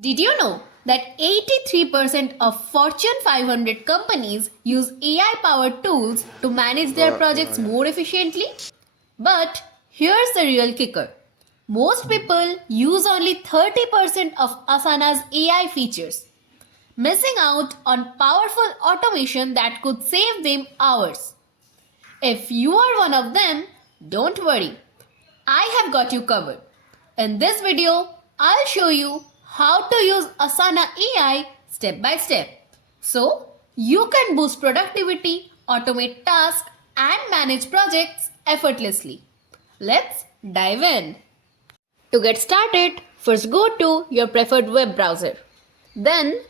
Did you know that 83% of Fortune 500 companies use AI-powered tools to manage their projects more efficiently? But here's the real kicker. Most people use only 30% of Asana's AI features, missing out on powerful automation that could save them hours. If you are one of them, don't worry. I have got you covered. In this video, I'll show you how to use Asana AI step by step. So, you can boost productivity, automate tasks, and manage projects effortlessly. Let's dive in. To get started, first go to your preferred web browser. Then,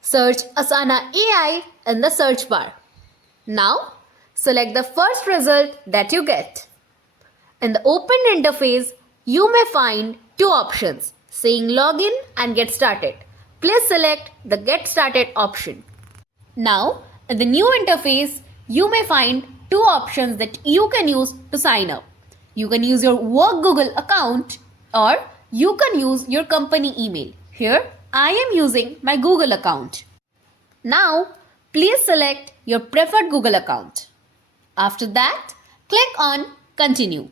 search Asana AI in the search bar. Now, select the first result that you get. In the open interface, you may find two options saying login and get started. Please select the get started option. Now, in the new interface, you may find two options that you can use to sign up. You can use your work Google account or you can use your company email. Here, I am using my Google account. Now, please select your preferred Google account. After that, click on Continue.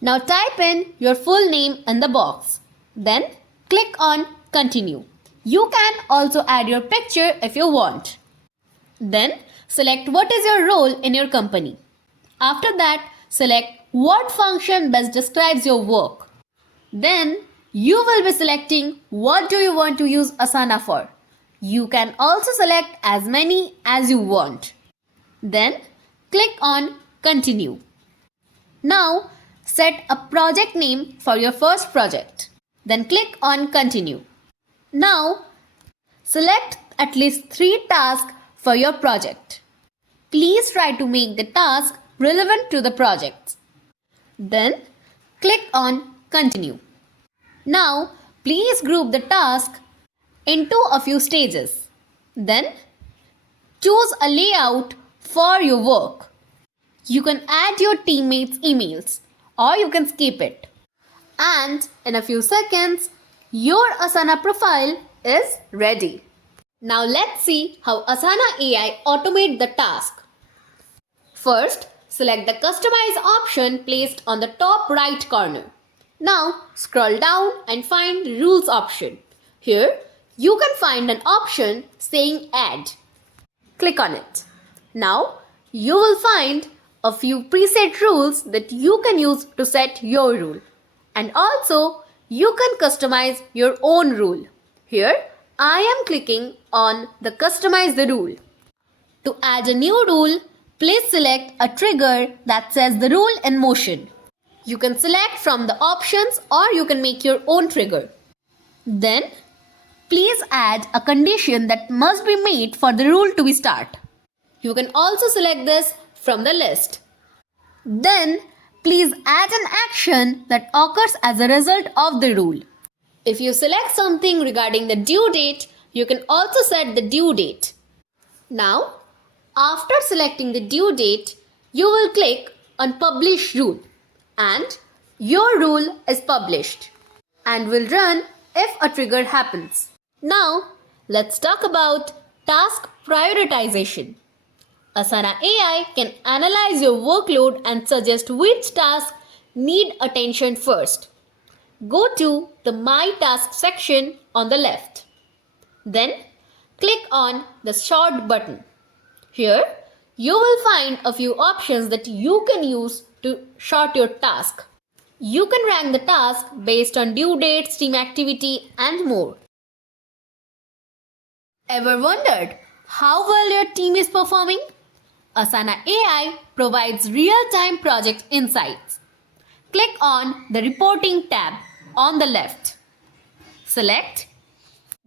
Now type in your full name in the box. Then click on Continue. You can also add your picture if you want. Then select what is your role in your company. After that, select what function best describes your work. Then you will be selecting what do you want to use Asana for. You can also select as many as you want. Then click on Continue. Now set a project name for your first project. Then click on Continue. Now select at least 3 tasks for your project. Please try to make the task relevant to the project. Then click on Continue. Now please group the task into a few stages. Then choose a layout for your work. You can add your teammates' emails or you can skip it. And in a few seconds, your Asana profile is ready. Now let's see how Asana AI automate the task. First, select the Customize option placed on the top right corner. Now scroll down and find Rules option. Here, you can find an option saying Add. Click on it. Now, you will find a few preset rules that you can use to set your rule. And also, you can customize your own rule. Here, I am clicking on the Customize the rule. To add a new rule, please select a trigger that says the rule in motion. You can select from the options or you can make your own trigger. Then, please add a condition that must be made for the rule to be start. You can also select this from the list. Then, please add an action that occurs as a result of the rule. If you select something regarding the due date, you can also set the due date. Now, after selecting the due date, you will click on Publish Rule and your rule is published and will run if a trigger happens. Now, let's talk about task prioritization. Asana AI can analyze your workload and suggest which tasks need attention first. Go to the My Task section on the left. Then click on the Sort button. Here, you will find a few options that you can use to sort your task. You can rank the task based on due dates, team activity, and more. Ever wondered how well your team is performing? Asana AI provides real-time project insights. Click on the Reporting tab on the left. Select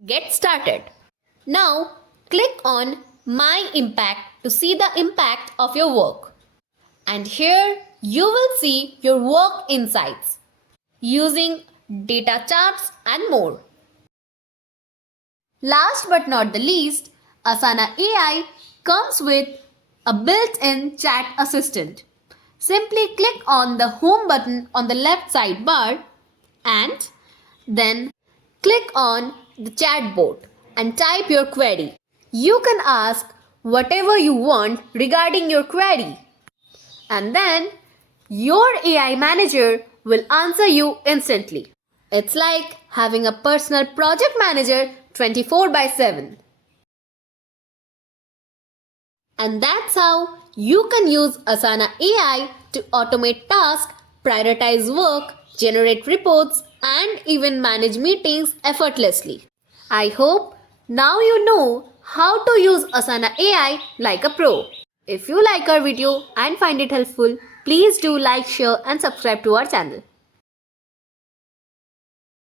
Get Started. Now, click on My Impact to see the impact of your work. And here, you will see your work insights using data charts and more. Last but not the least, Asana AI comes with a built-in chat assistant. Simply click on the home button on the left sidebar and then click on the chatbot and type your query. You can ask whatever you want regarding your query. And then your AI manager will answer you instantly. It's like having a personal project manager 24/7. And that's how you can use Asana AI to automate tasks, prioritize work, generate reports, and even manage meetings effortlessly. I hope now you know how to use Asana AI like a pro. If you like our video and find it helpful, please do like, share, and subscribe to our channel.